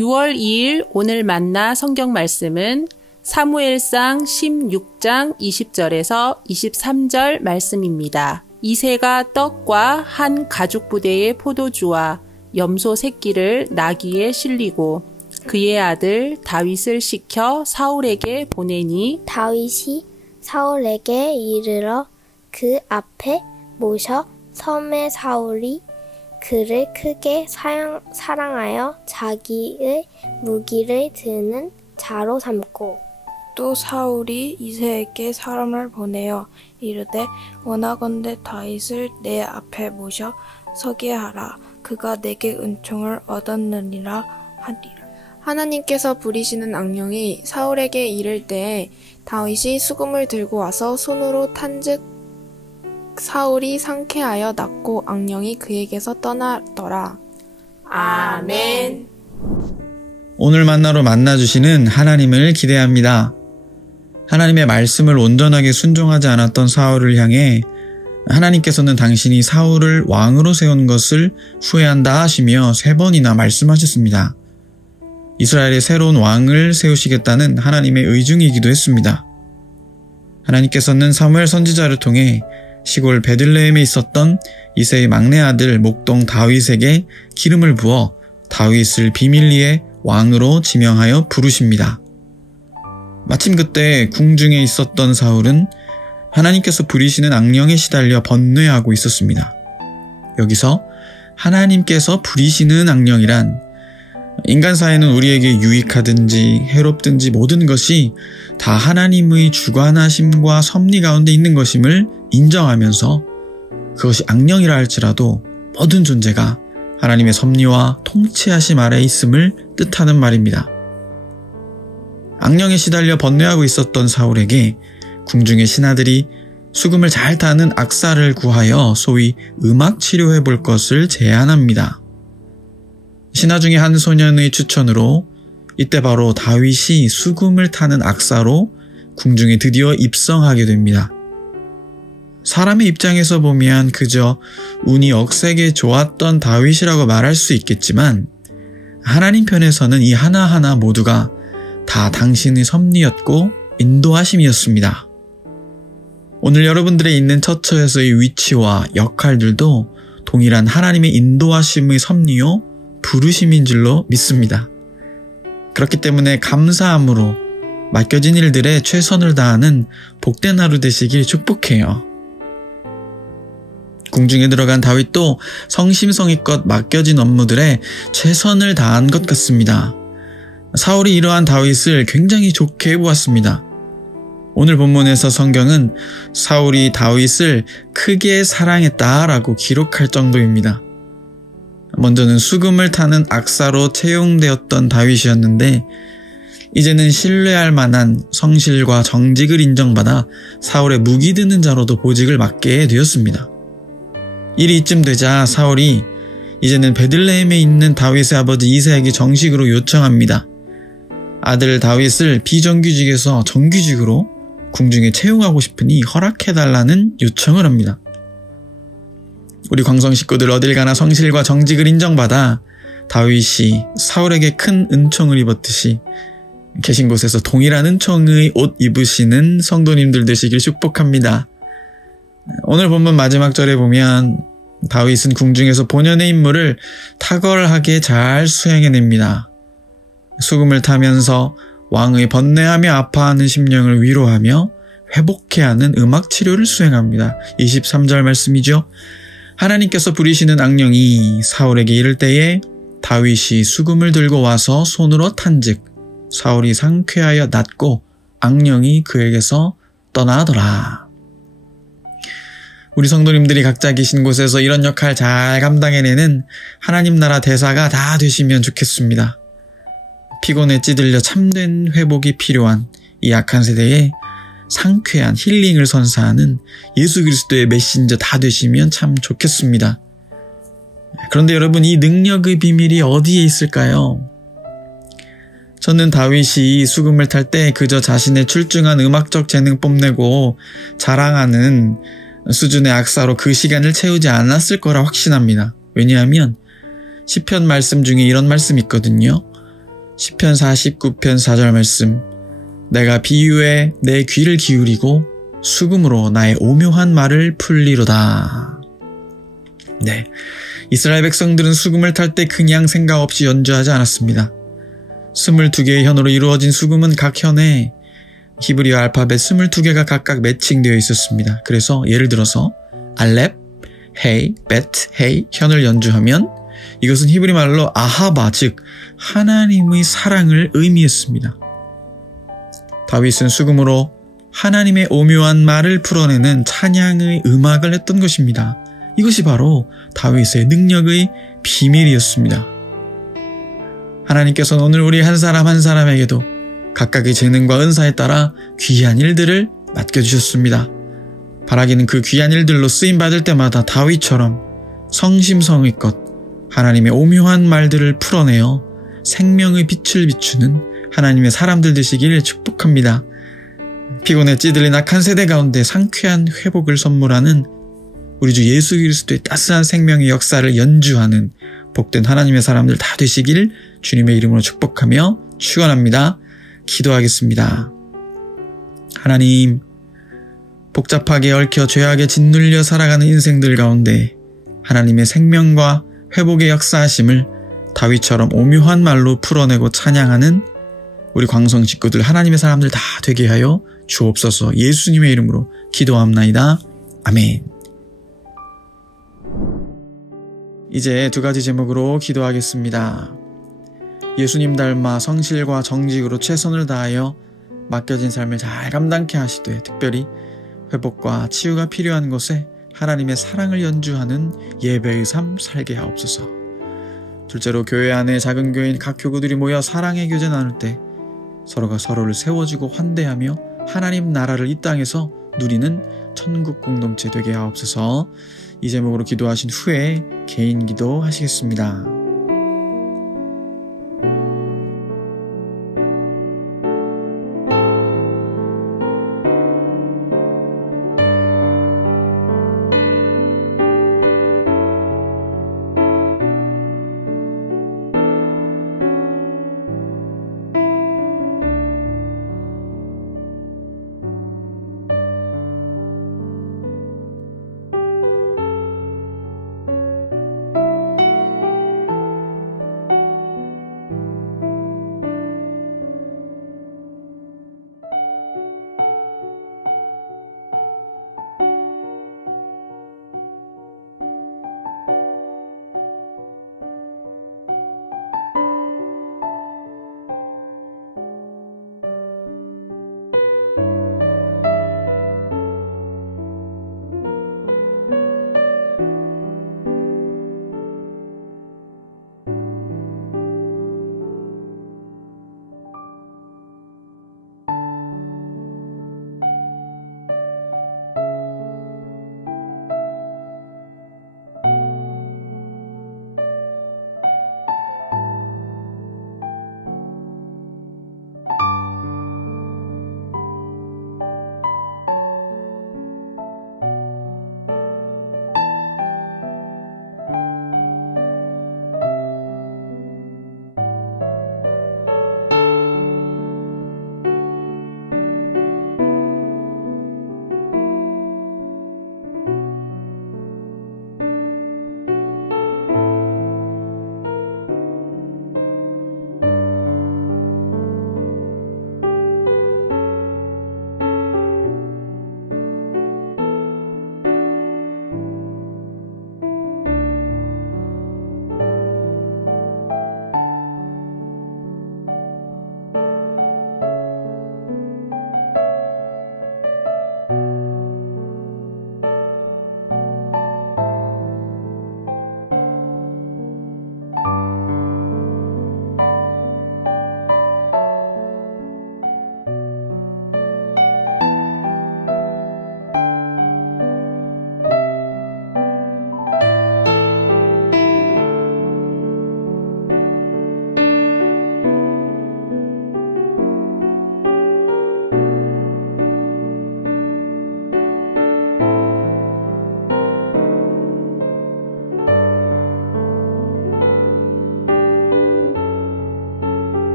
6월 2일 오늘 만나 성경 말씀은 사무엘상 16장 20절에서 23절 말씀입니다. 이새가 떡과 한 가죽 부대의 포도주와 염소 새끼를 나귀에 실리고 그의 아들 다윗을 시켜 사울에게 보내니 다윗이 사울에게 이르러 그 앞에 모셔 섬의 사울이 그를 크게 사랑하여 자기의 무기를 드는 자로 삼고 또 사울이 이새에게 사람을 보내어 이르되 원하건대 다윗을 내 앞에 모셔 서게 하라. 그가 내게 은총을 얻었느니라 하니라. 하나님께서 부리시는 악령이 사울에게 이를 때에 다윗이 수금을 들고 와서 손으로 탄즉 사울이 상쾌하여 낫고 악령이 그에게서 떠나더라. 아멘. 오늘 만나로 만나주시는 하나님을 기대합니다. 하나님의 말씀을 온전하게 순종하지 않았던 사울을 향해 하나님께서는 당신이 사울을 왕으로 세운 것을 후회한다 하시며 3번이나 말씀하셨습니다. 이스라엘의 새로운 왕을 세우시겠다는 하나님의 의중이기도 했습니다. 하나님께서는 사무엘 선지자를 통해 시골 베들레헴에 있었던 이새의 막내 아들 목동 다윗에게 기름을 부어 다윗을 비밀리에 왕으로 지명하여 부르십니다. 마침 그때 궁중에 있었던 사울은 하나님께서 부리시는 악령에 시달려 번뇌하고 있었습니다. 여기서 하나님께서 부리시는 악령이란 인간 사회는 우리에게 유익하든지 해롭든지 모든 것이 다 하나님의 주관하심과 섭리 가운데 있는 것임을 인정하면서 그것이 악령이라 할지라도 모든 존재가 하나님의 섭리와 통치하심 아래에 있음을 뜻하는 말입니다. 악령에 시달려 번뇌하고 있었던 사울에게 궁중의 신하들이 수금을 잘 타는 악사를 구하여 소위 음악 치료해 볼 것을 제안합니다. 신하 중에 한 소년의 추천으로 이때 바로 다윗이 수금을 타는 악사로 궁중에 드디어 입성하게 됩니다. 사람의 입장에서 보면 그저 운이 억세게 좋았던 다윗이라고 말할 수 있겠지만 하나님 편에서는 이 하나하나 모두가 다 당신의 섭리였고 인도하심이었습니다. 오늘 여러분들의 있는 처처에서의 위치와 역할들도 동일한 하나님의 인도하심의 섭리요 부르심인 줄로 믿습니다. 그렇기 때문에 감사함으로 맡겨진 일들에 최선을 다하는 복된 하루 되시길 축복해요. 궁중에 들어간 다윗도 성심성의껏 맡겨진 업무들에 최선을 다한 것 같습니다. 사울이 이러한 다윗을 굉장히 좋게 보았습니다. 오늘 본문에서 성경은 사울이 다윗을 크게 사랑했다라고 기록할 정도입니다. 먼저는 수금을 타는 악사로 채용되었던 다윗이었는데 이제는 신뢰할 만한 성실과 정직을 인정받아 사울의 무기 드는 자로도 보직을 맡게 되었습니다. 일이 이쯤 되자 사울이 이제는 베들레헴에 있는 다윗의 아버지 이새에게 정식으로 요청합니다. 아들 다윗을 비정규직에서 정규직으로 궁중에 채용하고 싶으니 허락해달라는 요청을 합니다. 우리 광성 식구들 어딜 가나 성실과 정직을 인정받아 다윗이 사울에게 큰 은총을 입었듯이 계신 곳에서 동일한 은총의 옷 입으시는 성도님들 되시길 축복합니다. 오늘 본문 마지막 절에 보면 다윗은 궁중에서 본연의 임무를 탁월하게 잘 수행해냅니다. 수금을 타면서 왕의 번뇌하며 아파하는 심령을 위로하며 회복케 하는 음악 치료를 수행합니다. 23절 말씀이죠. 하나님께서 부리시는 악령이 사울에게 이를 때에 다윗이 수금을 들고 와서 손으로 탄즉 사울이 상쾌하여 낫고 악령이 그에게서 떠나더라. 우리 성도님들이 각자 계신 곳에서 이런 역할 잘 감당해내는 하나님 나라 대사가 다 되시면 좋겠습니다. 피곤에 찌들려 참된 회복이 필요한 이 약한 세대에 상쾌한 힐링을 선사하는 예수 그리스도의 메신저 다 되시면 참 좋겠습니다. 그런데 여러분, 이 능력의 비밀이 어디에 있을까요? 저는 다윗이 수금을 탈 때 그저 자신의 출중한 음악적 재능 뽐내고 자랑하는 수준의 악사로 그 시간을 채우지 않았을 거라 확신합니다. 왜냐하면 시편 말씀 중에 이런 말씀이 있거든요. 시편 49편 4절 말씀. 내가 비유에 내 귀를 기울이고 수금으로 나의 오묘한 말을 풀리로다. 네, 이스라엘 백성들은 수금을 탈 때 그냥 생각 없이 연주하지 않았습니다. 22개의 현으로 이루어진 수금은 각 현에 히브리어 알파벳 22개가 각각 매칭되어 있었습니다. 그래서 예를 들어서 알렙, 헤이, 베트, 헤이 현을 연주하면 이것은 히브리 말로 아하바, 즉 하나님의 사랑을 의미했습니다. 다윗은 수금으로 하나님의 오묘한 말을 풀어내는 찬양의 음악을 했던 것입니다. 이것이 바로 다윗의 능력의 비밀이었습니다. 하나님께서는 오늘 우리 한 사람 한 사람에게도 각각의 재능과 은사에 따라 귀한 일들을 맡겨주셨습니다. 바라기는 그 귀한 일들로 쓰임받을 때마다 다윗처럼 성심성의껏 하나님의 오묘한 말들을 풀어내어 생명의 빛을 비추는 하나님의 사람들 되시기를 축복합니다. 피곤에 찌들린 악한 세대 가운데 상쾌한 회복을 선물하는 우리 주 예수 그리스도의 따스한 생명의 역사를 연주하는 복된 하나님의 사람들 다 되시길 주님의 이름으로 축복하며 축원합니다. 기도하겠습니다. 하나님, 복잡하게 얽혀 죄악에 짓눌려 살아가는 인생들 가운데 하나님의 생명과 회복의 역사하심을 다윗처럼 오묘한 말로 풀어내고 찬양하는 우리 광성 식구들 하나님의 사람들 다 되게 하여 주옵소서. 예수님의 이름으로 기도합나이다. 아멘. 이제 두 가지 제목으로 기도하겠습니다. 예수님 닮아 성실과 정직으로 최선을 다하여 맡겨진 삶을 잘 감당케 하시되 특별히 회복과 치유가 필요한 곳에 하나님의 사랑을 연주하는 예배의 삶 살게 하옵소서. 둘째로 교회 안에 작은 교회인 각 교구들이 모여 사랑의 교제 나눌 때 서로가 서로를 세워주고 환대하며 하나님 나라를 이 땅에서 누리는 천국 공동체 되게 하옵소서. 이 제목으로 기도하신 후에 개인 기도 하시겠습니다.